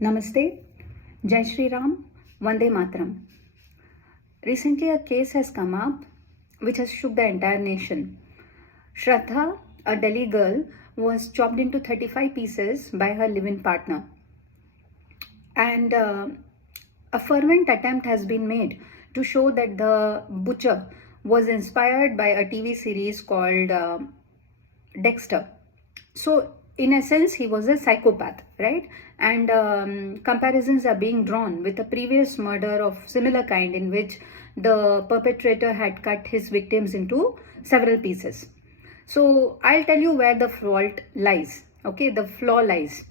Namaste, Jai Shri Ram, Vande Mataram. Recently, a case has come up which has shook the entire nation. Shraddha, a Delhi girl, was chopped into 35 pieces by her live-in partner. And a fervent attempt has been made to show that the butcher was inspired by a TV series called Dexter. So, in a sense, he was a psychopath, right? And comparisons are being drawn with a previous murder of similar kind in which the perpetrator had cut his victims into several pieces. So, I'll tell you where the fault lies, okay? The flaw lies.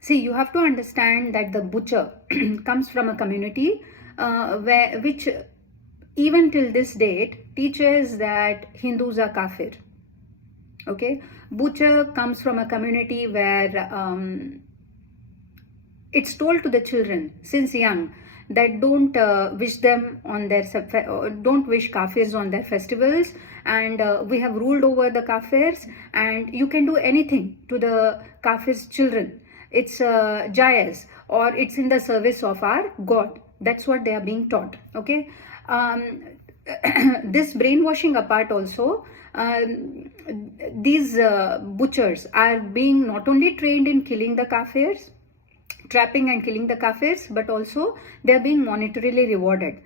See, you have to understand that the butcher comes from a community which even till this date teaches that Hindus are kafir. Okay, butcher comes from a community where it's told to the children since young that don't wish them on their don't wish kafirs on their festivals, and we have ruled over the kafirs, and you can do anything to the kafirs children. It's jayaz, or it's in the service of our God. That's what they are being taught. Okay, this brainwashing apart also, these butchers are being not only trained in killing the kafirs, trapping and killing the kafirs, but also they are being monetarily rewarded.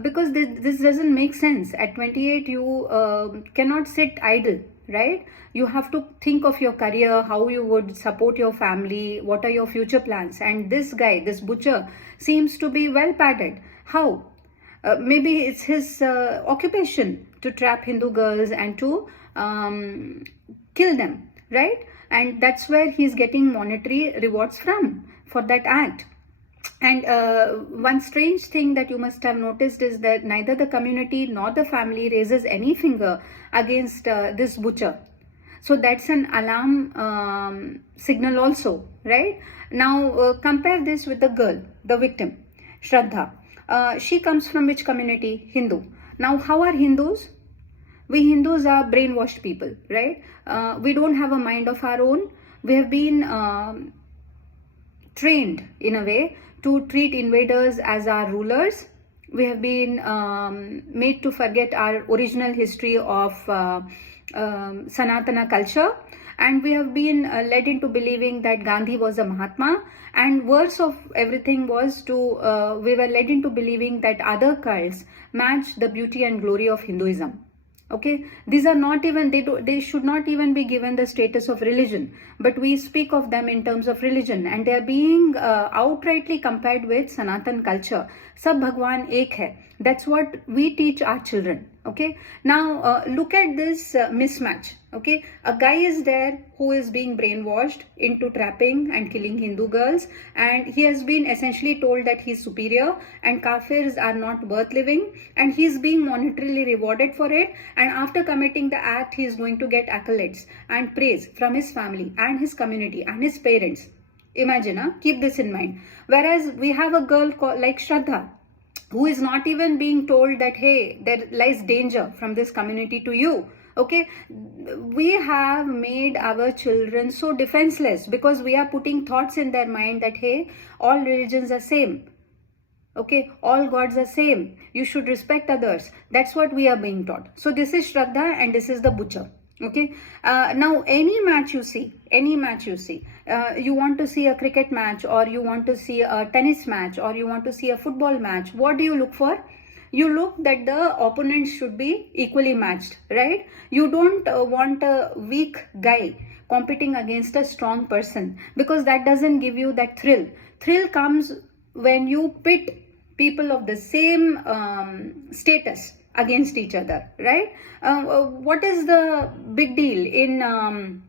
Because this doesn't make sense. At 28, you cannot sit idle, right? You have to think of your career, how you would support your family, what are your future plans. And this guy, this butcher, seems to be well padded. How? Maybe it's his occupation to trap Hindu girls and to kill them, right? And that's where he's getting monetary rewards from for that act. And one strange thing that you must have noticed is that neither the community nor the family raises any finger against this butcher. So that's an alarm signal also, right? Now compare this with the girl, the victim, Shraddha. She comes from which community? Hindu. Now, how are Hindus? We Hindus are brainwashed people, right? We don't have a mind of our own. We have been trained in a way to treat invaders as our rulers. We have been made to forget our original history of Sanatana culture, and we have been led into believing that Gandhi was a Mahatma, and worse of everything was we were led into believing that other cults match the beauty and glory of Hinduism. Okay, these are not even, they should not even be given the status of religion, but we speak of them in terms of religion, and they are being outrightly compared with Sanatan culture. Sab Bhagwan ek hai. That's what we teach our children. Okay, now look at this mismatch. Okay, a guy is there who is being brainwashed into trapping and killing Hindu girls, and he has been essentially told that he's superior and kafirs are not worth living, and he's being monetarily rewarded for it, and after committing the act he is going to get accolades and praise from his family and his community and his parents. Imagine, keep this in mind. Whereas we have a girl like Shraddha, who is not even being told that, hey, there lies danger from this community to you. Okay, we have made our children so defenseless because we are putting thoughts in their mind that, hey, all religions are same. Okay, all gods are same. You should respect others. That's what we are being taught. So this is Shraddha and this is the butcher. Okay, now any match you see, you want to see a cricket match, or you want to see a tennis match, or you want to see a football match, what do you look for? You look that the opponents should be equally matched, right? You don't want a weak guy competing against a strong person, because that doesn't give you that thrill. Thrill comes when you pit people of the same status against each other, right? What is the big deal in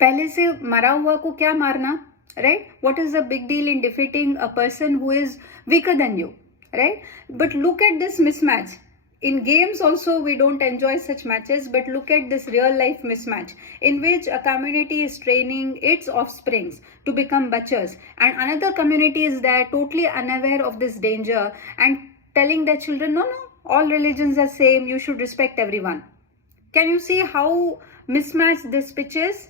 पहले से मरा हुआ को क्या मारना, right? What is the big deal in defeating a person who is weaker than you, right? But look at this mismatch. In games also we don't enjoy such matches, but look at this real life mismatch in which a community is training its offsprings to become butchers, and another community is there totally unaware of this danger and telling their children, no, all religions are same, you should respect everyone. Can you see how mismatched this pitch is?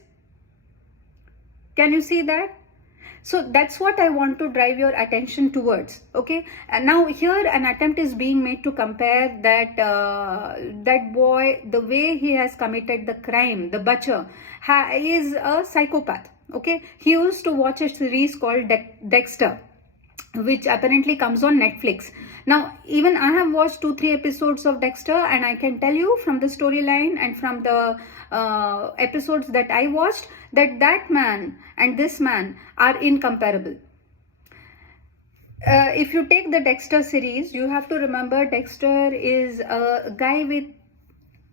Can you see that? So that's what I want to drive your attention towards. Okay, and now here an attempt is being made to compare that that boy, the way he has committed the crime, the butcher, is a psychopath. Okay, he used to watch a series called Dexter, which apparently comes on Netflix. Now, even I have watched 2-3 episodes of Dexter, and I can tell you from the storyline and from the episodes that I watched that that man and this man are incomparable. If you take the Dexter series, you have to remember Dexter is a guy with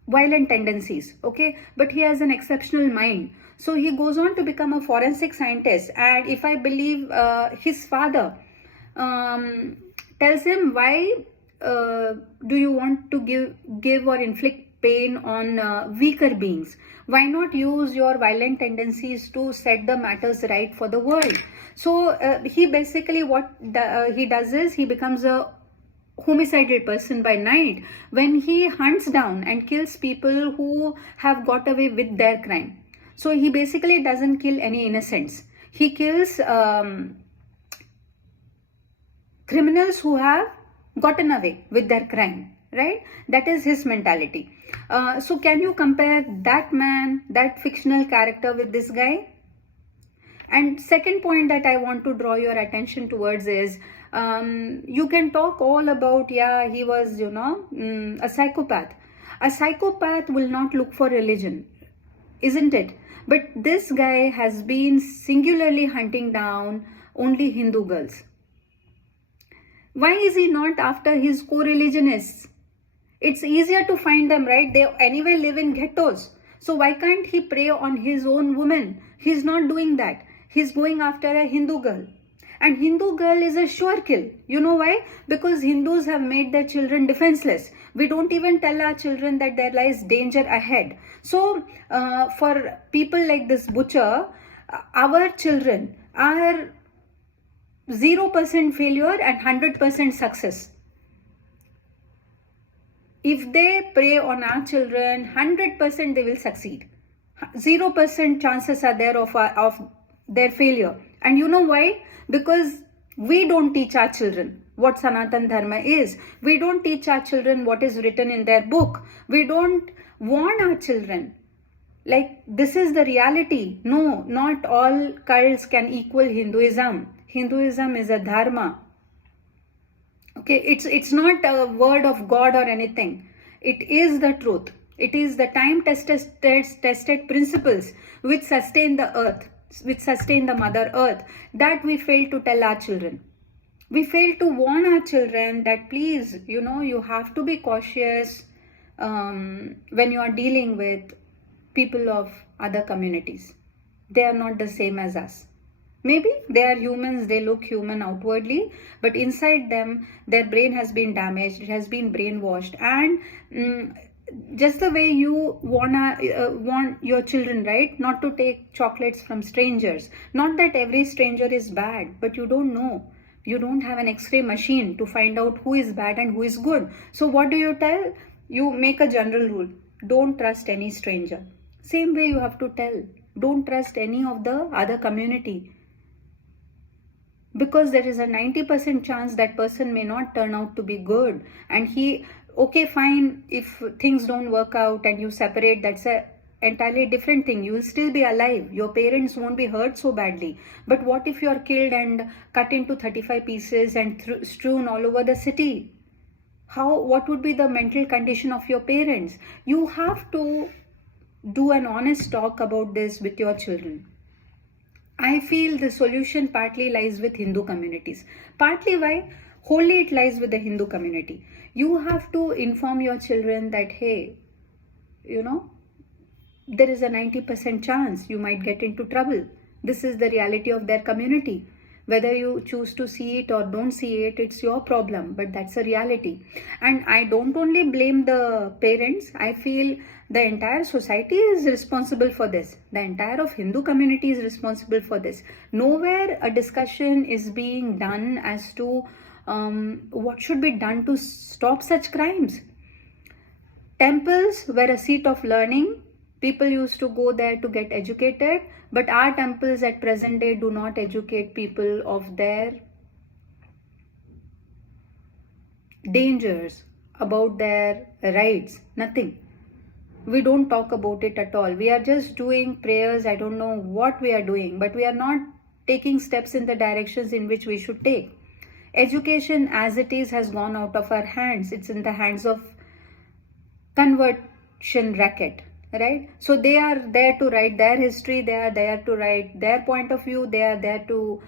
violent tendencies, okay, but he has an exceptional mind. So he goes on to become a forensic scientist, and if I believe his father tells him, why do you want to give or inflict pain on weaker beings? Why not use your violent tendencies to set the matters right for the world? So he basically, what he does is he becomes a homicidal person by night when he hunts down and kills people who have got away with their crime. So he basically doesn't kill any innocents. He kills criminals who have gotten away with their crime, right? That is his mentality. So can you compare that man, that fictional character, with this guy? And second point that I want to draw your attention towards is, you can talk all about, yeah, he was, a psychopath. A psychopath will not look for religion, isn't it? But this guy has been singularly hunting down only Hindu girls. Why is he not after his co-religionists? It's easier to find them, right? They anyway live in ghettos. So why can't he prey on his own women? He's not doing that. He's going after a Hindu girl. And Hindu girl is a sure kill. You know why? Because Hindus have made their children defenseless. We don't even tell our children that there lies danger ahead. So for people like this butcher, our children are 0% failure and 100% success. If they prey on our children, 100% they will succeed. 0% chances are there of their failure. And you know why? Because we don't teach our children what Sanatan Dharma is. We don't teach our children what is written in their book. We don't warn our children, like, this is the reality. No, not all cults can equal Hinduism. Hinduism is a dharma. Okay, it's not a word of God or anything. It is the truth. It is the time-tested principles which sustain the earth, which sustain the Mother Earth, that we fail to tell our children. We fail to warn our children that, please, you have to be cautious when you are dealing with people of other communities. They are not the same as us. Maybe they are humans, they look human outwardly, but inside them, their brain has been damaged, it has been brainwashed. And just the way you want your children, right, not to take chocolates from strangers. Not that every stranger is bad, but you don't know. You don't have an X-ray machine to find out who is bad and who is good. So what do you tell? You make a general rule. Don't trust any stranger. Same way you have to tell. Don't trust any of the other community. Because there is a 90% chance that person may not turn out to be good. And okay, fine, if things don't work out and you separate, that's a entirely different thing. You will still be alive. Your parents won't be hurt so badly. But what if you're killed and cut into 35 pieces and strewn all over the city? What would be the mental condition of your parents? You have to do an honest talk about this with your children. I feel the solution partly lies with Hindu communities. Partly why? Wholly it lies with the Hindu community. You have to inform your children that, hey, there is a 90% chance you might get into trouble. This is the reality of their community. Whether you choose to see it or don't see it, it's your problem, but that's a reality. And I don't only blame the parents. I feel the entire society is responsible for this. The entire of Hindu community is responsible for this. Nowhere a discussion is being done as to what should be done to stop such crimes. Temples were a seat of learning. People used to go there to get educated, but our temples at present day do not educate people of their dangers, about their rights, nothing. We don't talk about it at all. We are just doing prayers. I don't know what we are doing, but we are not taking steps in the directions in which we should take. Education as it is has gone out of our hands. It's in the hands of conversion racket, right? So they are there to write their history, they are there to write their point of view, they are there to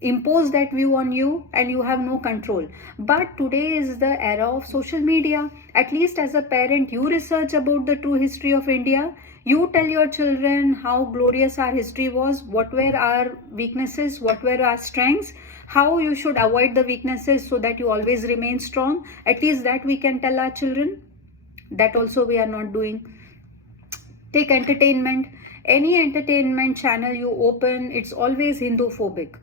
impose that view on you, and you have no control. But today is the era of social media. At least as a parent, you research about the true history of India. You tell your children how glorious our history was, what were our weaknesses, what were our strengths, how you should avoid the weaknesses so that you always remain strong. At least that we can tell our children. That also we are not doing. Take entertainment. Any entertainment channel you open, it's always Hindu phobic.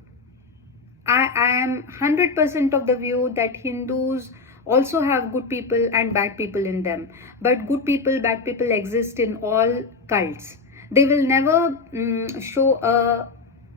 I am 100% of the view that Hindus also have good people and bad people in them. But good people, bad people exist in all cults. They will never show a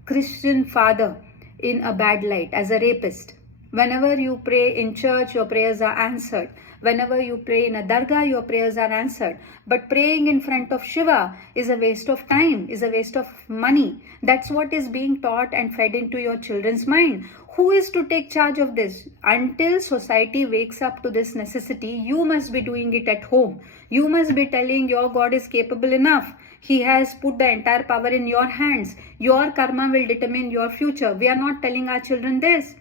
Christian father in a bad light as a rapist. Whenever you pray in church, your prayers are answered. Whenever you pray in a dargah, your prayers are answered. But praying in front of Shiva is a waste of time, is a waste of money. That's what is being taught and fed into your children's mind. Who is to take charge of this? Until society wakes up to this necessity, you must be doing it at home. You must be telling your God is capable enough. He has put the entire power in your hands. Your karma will determine your future. We are not telling our children this.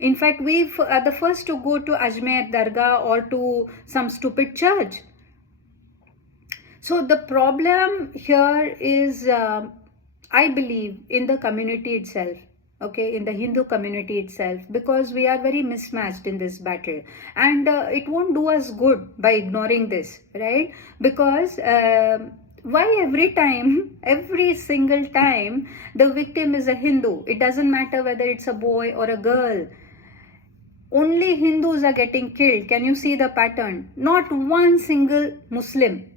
In fact, we are the first to go to Ajmer Dargah or to some stupid church. So the problem here is, I believe, in the community itself. Okay, in the Hindu community itself, because we are very mismatched in this battle, and it won't do us good by ignoring this, right? Because why every single time the victim is a Hindu? It doesn't matter whether it's a boy or a girl. Only Hindus are getting killed. Can you see the pattern? Not one single Muslim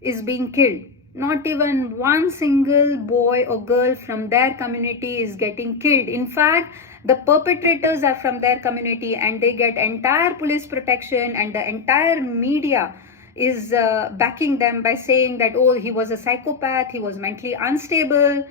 is being killed. Not even one single boy or girl from their community is getting killed. In fact, the perpetrators are from their community and they get entire police protection, and the entire media is backing them by saying that, oh, he was a psychopath, he was mentally unstable,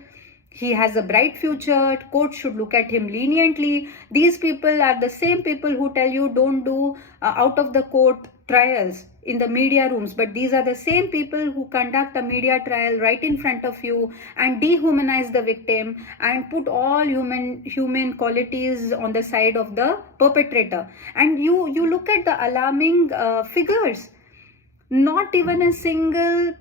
he has a bright future, court should look at him leniently. These people are the same people who tell you don't do out of the court trials in the media rooms, but these are the same people who conduct a media trial right in front of you and dehumanize the victim and put all human qualities on the side of the perpetrator. And you look at the alarming figures. Not even a single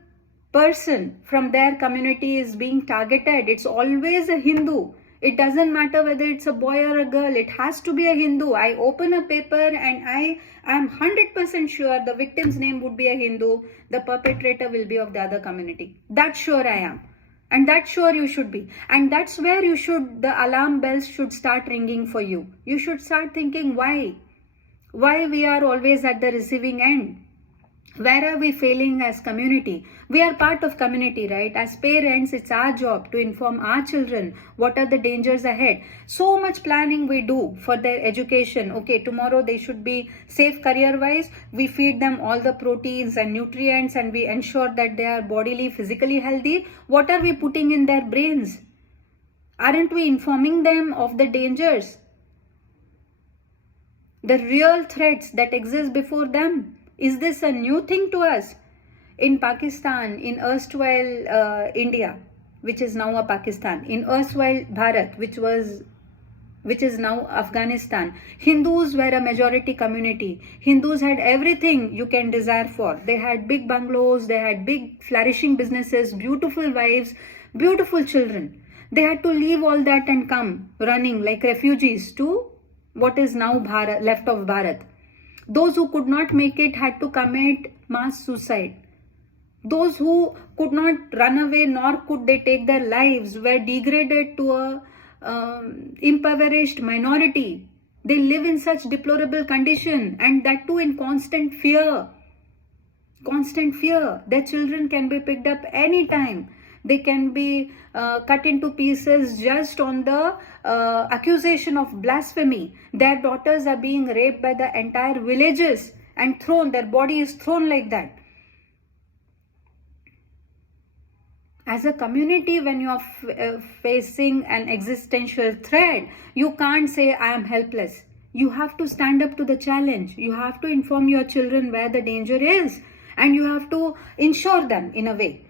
person from their community is being targeted. It's always a Hindu. It doesn't matter whether it's a boy or a girl. It has to be a Hindu. I open a paper and I am 100% sure the victim's name would be a Hindu. The perpetrator will be of the other community. That's sure I am. And that's sure you should be. And that's where the alarm bells should start ringing for you. You should start thinking why? Why we are always at the receiving end? Where are we failing as community? We are part of community, right? As parents, it's our job to inform our children what are the dangers ahead. So much planning we do for their education. Okay, tomorrow they should be safe career-wise. We feed them all the proteins and nutrients and we ensure that they are bodily, physically healthy. What are we putting in their brains? Aren't we informing them of the dangers? The real threats that exist before them? Is this a new thing to us? In Pakistan, in erstwhile India, which is now a Pakistan, in erstwhile Bharat, which is now Afghanistan, Hindus were a majority community. Hindus had everything you can desire for. They had big bungalows, they had big flourishing businesses, beautiful wives, beautiful children. They had to leave all that and come running like refugees to what is now Bharat, left of Bharat. Those who could not make it had to commit mass suicide. Those who could not run away nor could they take their lives were degraded to a impoverished minority. They live in such deplorable condition, and that too in constant fear. constant fear. Their children can be picked up anytime. They can be cut into pieces just on the accusation of blasphemy. Their daughters are being raped by the entire villages and thrown. Their body is thrown like that. As a community, when you are facing an existential threat, you can't say, I am helpless. You have to stand up to the challenge. You have to inform your children where the danger is, and you have to ensure them in a way.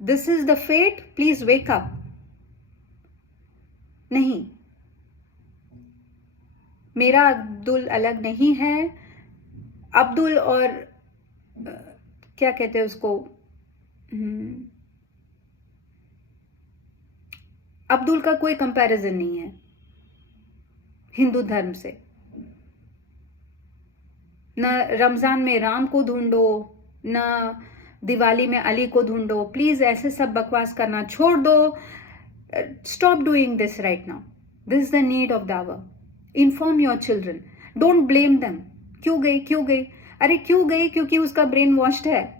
This is the fate, please wake up. नहीं, मेरा अब्दुल अलग नहीं है. अब्दुल और क्या कहते हैं उसको, अब्दुल का कोई कंपैरिजन नहीं है हिंदू धर्म से. न रमजान में राम को ढूंढो, न दिवाली में अली को ढूंढो. प्लीज ऐसे सब बकवास करना छोड़ दो. Stop doing this right now. This is the need of the hour. Inform your children. Don't blame them. क्यों गई? अरे क्यों गई? क्योंकि उसका ब्रेन वॉश्ड है.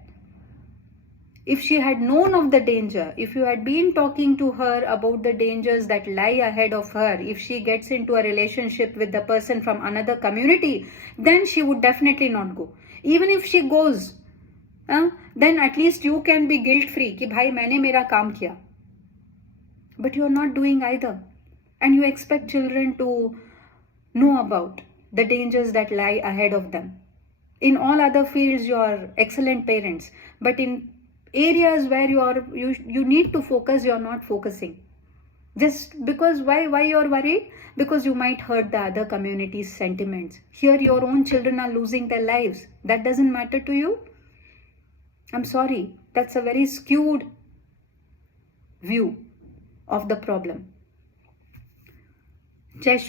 If she had known of the danger, if you had been talking to her about the dangers that lie ahead of her, if she gets into a relationship with the person from another community, then she would definitely not go. Even if she goes, then at least you can be guilt free कि भाई मैंने मेरा काम किया. But you are not doing either, and you expect children to know about the dangers that lie ahead of them. In all other fields, you are excellent parents, but in areas where you need to focus, you're not focusing. Just because why you're worried? Because you might hurt the other community's sentiments. Here your own children are losing their lives. That doesn't matter to you? I'm sorry, that's a very skewed view of the problem. Jai